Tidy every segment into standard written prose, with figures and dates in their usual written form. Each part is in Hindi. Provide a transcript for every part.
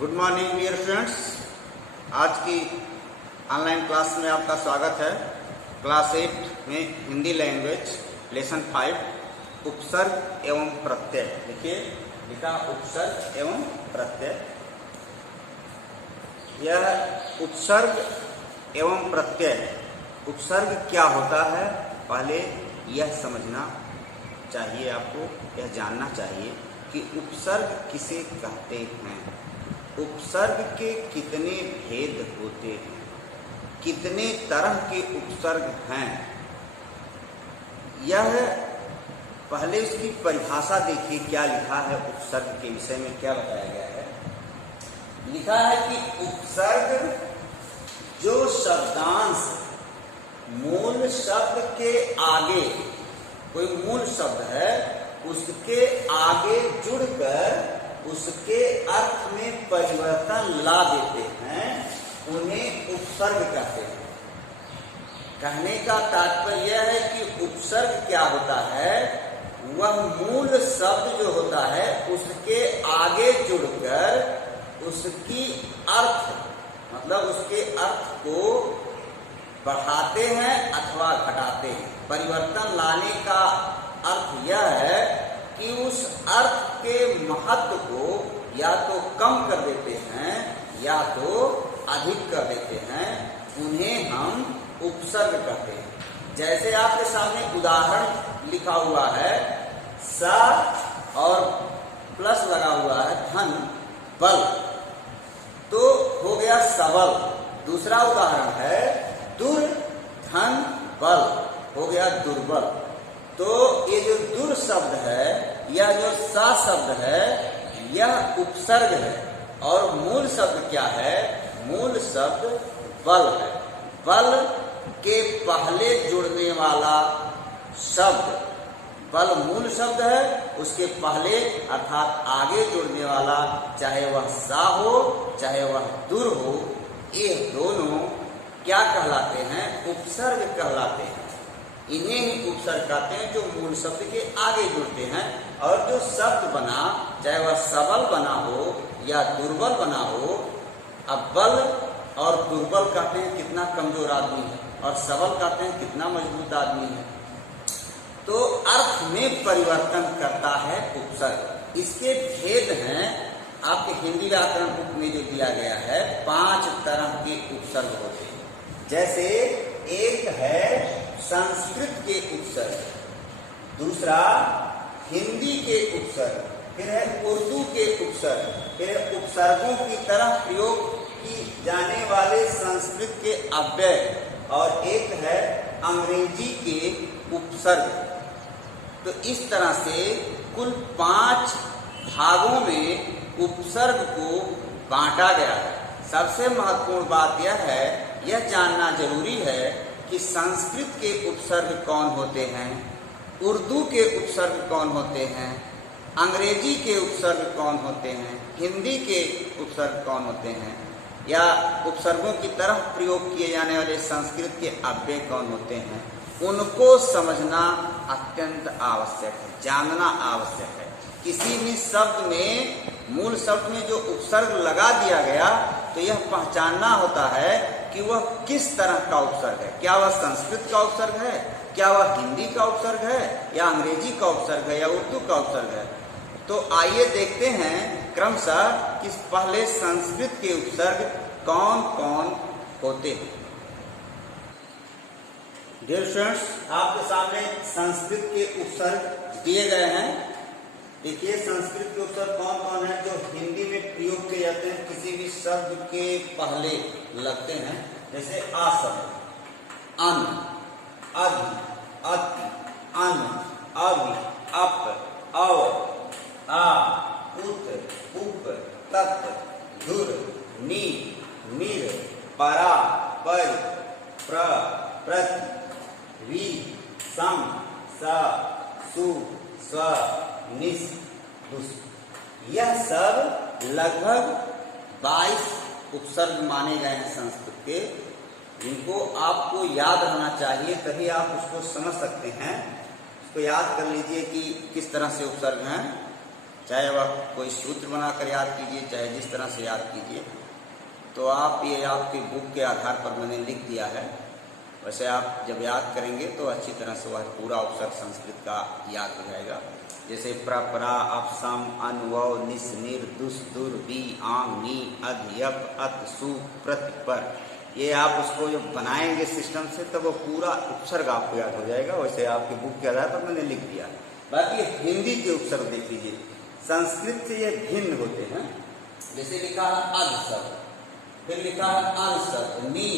Good morning dear friends. आज की ऑनलाइन क्लास में आपका स्वागत है। क्लास 8 में हिंदी लैंग्वेज लेसन 5 उपसर्ग एवं प्रत्यय। देखिए लिखा उपसर्ग एवं प्रत्यय। यह उपसर्ग एवं प्रत्यय, उपसर्ग क्या होता है पहले यह समझना चाहिए, आपको यह जानना चाहिए कि उपसर्ग किसे कहते हैं, उपसर्ग के कितने भेद होते हैं, कितने तरह के उपसर्ग हैं। यह पहले इसकी परिभाषा देखिए क्या लिखा है। उपसर्ग के विषय में क्या बताया गया है। लिखा है कि उपसर्ग जो शब्दांश मूल शब्द के आगे, कोई मूल शब्द है उसके आगे जुड़कर उसके अर्थ में परिवर्तन ला देते हैं, उन्हें उपसर्ग कहते हैं। कहने का तात्पर्य यह है कि उपसर्ग क्या होता है, वह मूल शब्द जो होता है उसके आगे जुड़कर उसकी अर्थ मतलब उसके अर्थ को बढ़ाते हैं अथवा घटाते हैं। परिवर्तन लाने का अर्थ यह है कि उस अर्थ के महत्व को या तो कम कर देते हैं या तो अधिक कर देते हैं, उन्हें हम उपसर्ग कहते हैं। जैसे आपके सामने उदाहरण लिखा हुआ है, स और प्लस लगा हुआ है धन बल, तो हो गया सबल। दूसरा उदाहरण है दुर धन बल, हो गया दुर्बल। तो ये जो दुर शब्द है या जो सा शब्द है यह उपसर्ग है और मूल शब्द क्या है, मूल शब्द बल है। बल के पहले जुड़ने वाला शब्द, बल मूल शब्द है, उसके पहले अर्थात आगे जुड़ने वाला, चाहे वह सा हो चाहे वह दुर हो, ये दोनों क्या कहलाते हैं, उपसर्ग कहलाते हैं। इन्हें ही उपसर्ग कहते हैं जो मूल शब्द के आगे जुड़ते हैं। और जो शब्द बना, चाहे वह सबल बना हो या दुर्बल बना हो, अब बल और दुर्बल कहते हैं कितना कमजोर आदमी है और सबल कहते हैं कितना मजबूत आदमी है, तो अर्थ में परिवर्तन करता है उपसर्ग। इसके भेद हैं आपके हिंदी व्याकरण बुक में जो दिया गया है, 5 तरह के उपसर्ग होते हैं। जैसे एक है संस्कृत के उपसर्ग, दूसरा हिंदी के उपसर्ग, फिर है उर्दू के उपसर्ग, फिर उपसर्गों की तरह प्रयोग की जाने वाले संस्कृत के अव्यय, और एक है अंग्रेजी के उपसर्ग। तो इस तरह से कुल 5 भागों में उपसर्ग को बांटा गया है। सबसे महत्वपूर्ण बात यह है, यह जानना जरूरी है कि संस्कृत के उपसर्ग कौन होते हैं, उर्दू के उपसर्ग कौन होते हैं, अंग्रेजी के उपसर्ग कौन होते हैं, हिंदी के उपसर्ग कौन होते हैं, या उपसर्गों की तरह प्रयोग किए जाने वाले संस्कृत के अव्यय कौन होते हैं। उनको समझना अत्यंत आवश्यक है, जानना आवश्यक है। किसी भी शब्द में, मूल शब्द में जो उपसर्ग लगा दिया गया, तो यह पहचानना होता है कि वह किस तरह का उपसर्ग है। क्या वह संस्कृत का उपसर्ग है, क्या वह हिंदी का उपसर्ग है, या अंग्रेजी का उपसर्ग है, या उर्दू का उपसर्ग है। तो आइए देखते हैं क्रमशः कि पहले संस्कृत के उपसर्ग कौन कौन होते हैं। डियर फ्रेंड्स, आपके सामने संस्कृत के उपसर्ग दिए गए हैं। देखिए संस्कृत के उपसर्ग कौन कौन है जो हिंदी में प्रयोग किए जाते हैं, किसी भी शब्द के पहले लगते हैं। जैसे आ शब्द, अन्न, अधि, अति, अन्न, अभि, अप, अव, आ, उत, उप, तत्, धुर, नी, निर, परा, परि, प्र, प्रति, वी, सम, स, सु, स्व, निस, दुस। यह सब लगभग 22 उपसर्ग माने गए हैं संस्कृत के, जिनको आपको याद रहना चाहिए, तभी आप उसको समझ सकते हैं। इसको याद कर लीजिए कि किस तरह से उपसर्ग हैं। चाहे वह कोई सूत्र बनाकर याद कीजिए, चाहे जिस तरह से याद कीजिए। तो आप ये आपकी बुक के आधार पर मैंने लिख दिया है, वैसे आप जब याद करेंगे तो अच्छी तरह से वह पूरा उपसर्ग संस्कृत का याद हो जाएगा। जैसे प्रपरा, अपसम, अनुव, निस, निर, दुस, दुर, बी, आंग, नी, अध, यप, अत, सु, प्रति, पर, ये आप उसको जब बनाएंगे सिस्टम से तब वो पूरा उपसर्ग आपको याद हो जाएगा। वैसे आपकी बुक के आधार पर मैंने लिख दिया। बाकी हिंदी के उपसर्ग देख लीजिए, संस्कृत से ये भिन्न होते हैं। जैसे लिखा है अध शब्द, फिर लिखा है अन शब्द, नी,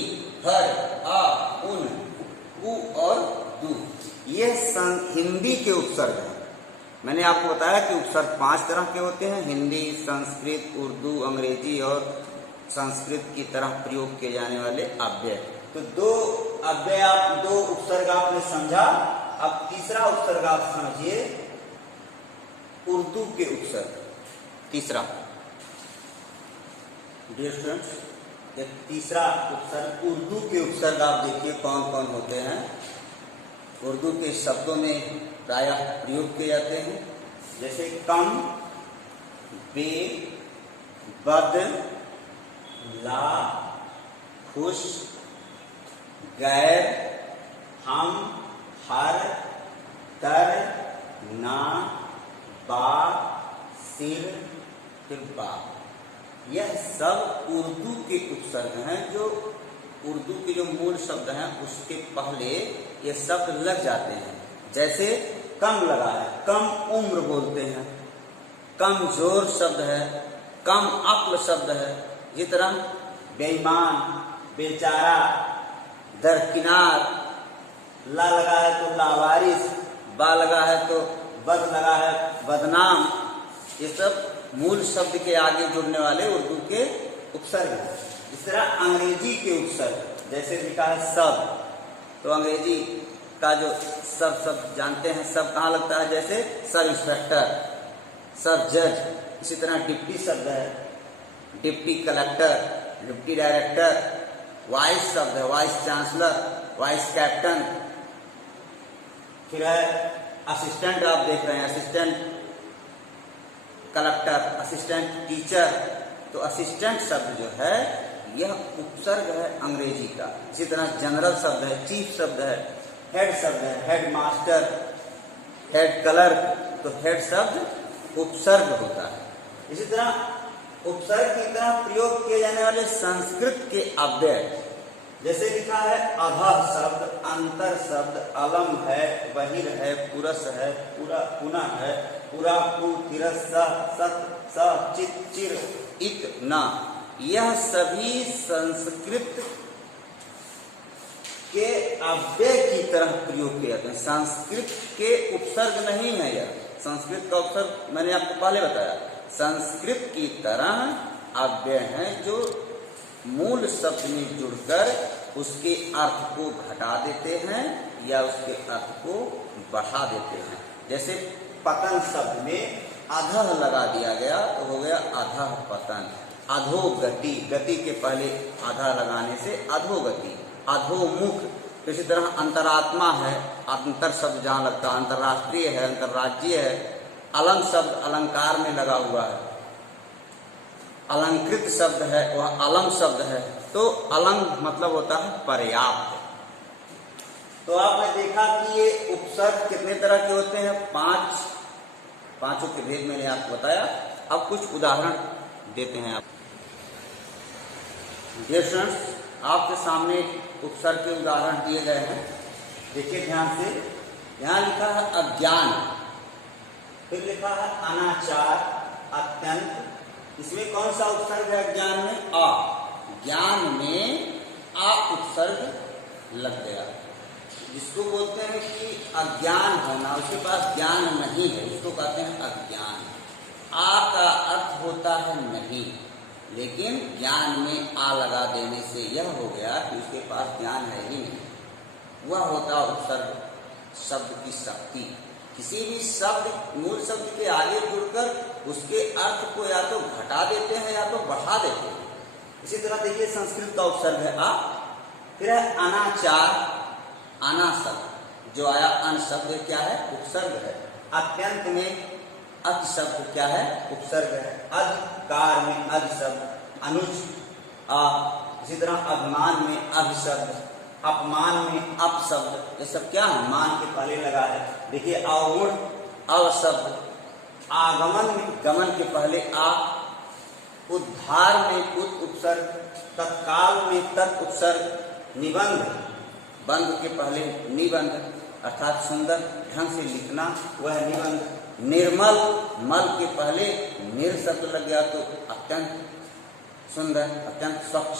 हर, आ, उन, उ और दू, ये हिंदी के उपसर्ग हैं। मैंने आपको बताया कि उपसर्ग 5 तरह के होते हैं, हिंदी, संस्कृत, उर्दू, अंग्रेजी और संस्कृत की तरह प्रयोग किए जाने वाले अव्यय। तो 2 अव्यय आप 2 उपसर्ग आपने समझा। अब तीसरा उपसर्ग आप समझिए, उर्दू के उपसर्ग। तीसरा डियर स्टूडेंट्स, एक तीसरा उपसर्ग उर्दू के उपसर्ग आप देखिए कौन कौन होते हैं। उर्दू के शब्दों में प्रायः प्रयोग किए जाते हैं, जैसे कम, बे, बद, ला, खुश, गैर, हम, हर, तर, ना, बा, सिर, फिर बा। यह सब उर्दू के उपसर्ग हैं, जो उर्दू के जो मूल शब्द हैं उसके पहले ये शब्द लग जाते हैं। जैसे कम लगा है, कम उम्र बोलते हैं, कम जोर शब्द है, कम अक्ल शब्द है। इसी तरह बेईमान, बेचारा, दरकिनार, ला लगा है तो लावारिस, बा लगा है तो बद लगा है बदनाम। ये सब मूल शब्द के आगे जुड़ने वाले उर्दू के उपसर्ग हैं। इस तरह अंग्रेजी के उपसर्ग, जैसे लिखा है सब, तो अंग्रेजी का जो सब शब्द जानते हैं, सब कहाँ लगता है, जैसे सब इंस्पेक्टर, सब जज। इसी तरह डिप्टी शब्द है, deputy collector, deputy director. Vice शब्द है, वाइस चांसलर, वाइस कैप्टन। फिर है असिस्टेंट, आप देख रहे हैं असिस्टेंट कलेक्टर, असिस्टेंट टीचर। तो असिस्टेंट शब्द जो है यह उपसर्ग है अंग्रेजी का। इसी तरह जनरल शब्द है, चीफ शब्द है, हेड शब्द है, हेड मास्टर, हेड क्लर्क। तो हेड शब्द उपसर्ग होता है। इसी तरह उपसर्ग की तरह प्रयोग किए जाने वाले संस्कृत के अव्यय, जैसे लिखा है अधः शब्द, अंतर शब्द, अलम है, बहिर है, पुरस है, पूरा, पुनः है, पुरा, पु, तिरस, सत, स, चित, चिर, इत, न। यह सभी संस्कृत के अव्यय की तरह प्रयोग किए जाते हैं। संस्कृत के उपसर्ग नहीं है यह। संस्कृत का उपसर्ग मैंने आपको पहले बताया, संस्कृत की तरह अव्यय हैं जो मूल शब्द में जुड़कर उसके अर्थ को घटा देते हैं या उसके अर्थ को बढ़ा देते हैं। जैसे पतन शब्द में अधः लगा दिया गया तो हो गया अधः पतन। अधोगति, गति के पहले आधा लगाने से अधोगति, अधोमुख। इसी तरह अंतरात्मा है, अंतर शब्द जहाँ लगता है, अंतर्राष्ट्रीय है, अंतर्राज्यीय है। अलंग शब्द अलंकार में लगा हुआ है। अलंकृत शब्द है, वह अलम शब्द है। तो अलंग मतलब होता है पर्याप्त। तो आपने देखा कि ये उपसर्ग कितने तरह के होते हैं, 5। पांचों के भेद मैंने आपको बताया। अब कुछ उदाहरण देते हैं आप। डियर स्टूडेंट्स, आपके सामने उपसर्ग के उदाहरण दिए गए हैं, देखिए ध्यान से। यहाँ लिखा है अज्ञान, फिर लिखा है अनाचार, अत्यंत। इसमें कौन सा उपसर्ग है अज्ञान में? आ। ज्ञान में आ उपसर्ग लग गया। जिसको बोलते हैं कि अज्ञान होना, उसके पास ज्ञान नहीं है, उसको कहते हैं अज्ञान। आ का अर्थ होता है नहीं, लेकिन ज्ञान में आ लगा देने से यह हो गया कि उसके पास ज्ञान है ही नहीं। वह होता उपसर्ग शब्द की शक्ति। किसी भी शब्द मूल शब्द के आगे जुड़कर उसके अर्थ को या तो घटा देते हैं या तो बढ़ा देते हैं। इसी तरह देखिए संस्कृत का उपसर्ग है आ। फिर है अनाचार, अना शब्द जो आया, अन शब्द क्या है? उपसर्ग है। अत्यंत में अध शब्द क्या है? उपसर्ग है। अधिकार में अध शब्द, अनुज आ, इसी तरह अभिमान में अभ शब्द, अपमान में अप शब्द, ये सब क्या है? मान के पहले लगा है। देखिए अवगुण अव शब्द, आगमन में गमन के पहले आ, उद्धार में उत उपसर्ग, तत्काल में तत् उपसर्ग, निबंध बंध के पहले निबंध अर्थात सुंदर ढंग से लिखना वह निबंध, निर्मल मल के पहले निर शब्द लग गया तो अत्यंत सुंदर, अत्यंत स्वच्छ।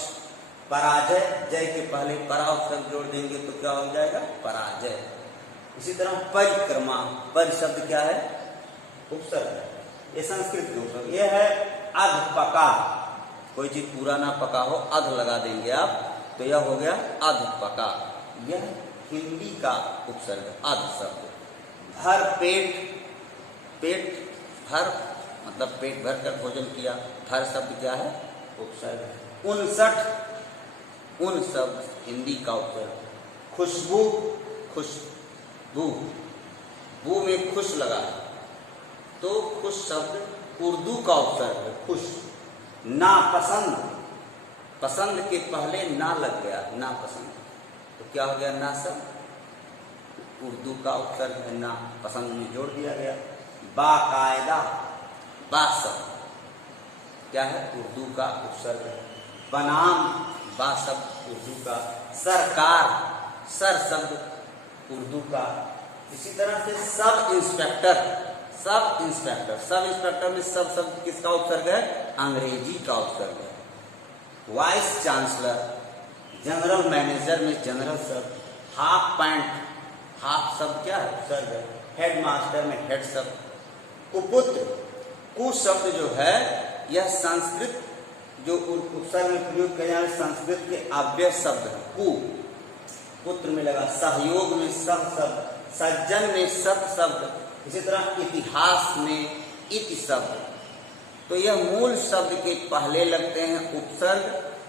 पराजय जय के पहले परा उपसर्ग जोड़ देंगे तो क्या हो जाएगा? पराजय। इसी तरह परिक्रमा, पर शब्द क्या है? उपसर्ग है, ये संस्कृत के उपसर्ग। यह है अध पका, कोई चीज पूरा ना पका हो अध लगा देंगे आप तो यह हो गया अध पका। यह हिंदी का उपसर्ग अध शब्द। भर पेट, पेट भर मतलब पेट भर कर भोजन किया, भर शब्द क्या है? उपसर्ग। 59 उन शब्द हिंदी का उपसर्ग। खुशबू, खुशबू, बू में खुश लगा है तो खुश शब्द उर्दू का उपसर्ग है, खुश। नापसंद, पसंद के पहले ना लग गया, नापसंद तो क्या हो गया? ना शब्द उर्दू का उपसर्ग है, ना पसंद में जोड़ दिया गया। बाकायदा, बा शब्द क्या है? उर्दू का उपसर्ग है। बनाम, बा शब्द उर्दू का। सरकार, सर शब्द उर्दू का। इसी तरह से sub inspector, sub inspector, sub inspector में सब शब्द किसका उपसर्ग है? अंग्रेजी का उपसर्ग है। वाइस चांसलर, जनरल मैनेजर में जनरल शब्द। हाफ पैंट, हाफ शब्द क्या है? उपसर्ग है। हेडमास्टर में हेड शब्द। कुपुत्र, कु शब्द जो है यह संस्कृत जो उपसर्ग में प्रयोग किया जाए संस्कृत के अव्यय शब्द है, कु, पुत्र में लगा। सहयोग में सह शब्द, सज्जन में सत शब्द, इसी तरह इतिहास में इति शब्द। तो यह मूल शब्द के पहले लगते हैं उपसर्ग,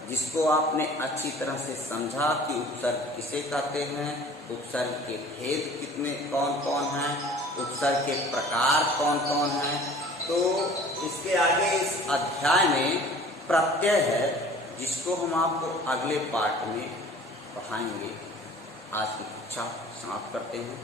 जिसको आपने अच्छी तरह से समझा कि उपसर्ग किसे कहते हैं, उपसर्ग के भेद कितने कौन कौन हैं, उपसर्ग के प्रकार कौन कौन हैं। तो इसके आगे इस अध्याय में प्रत्यय है जिसको हम आपको अगले पार्ट में पढ़ाएंगे। आज की कक्षा समाप्त करते हैं।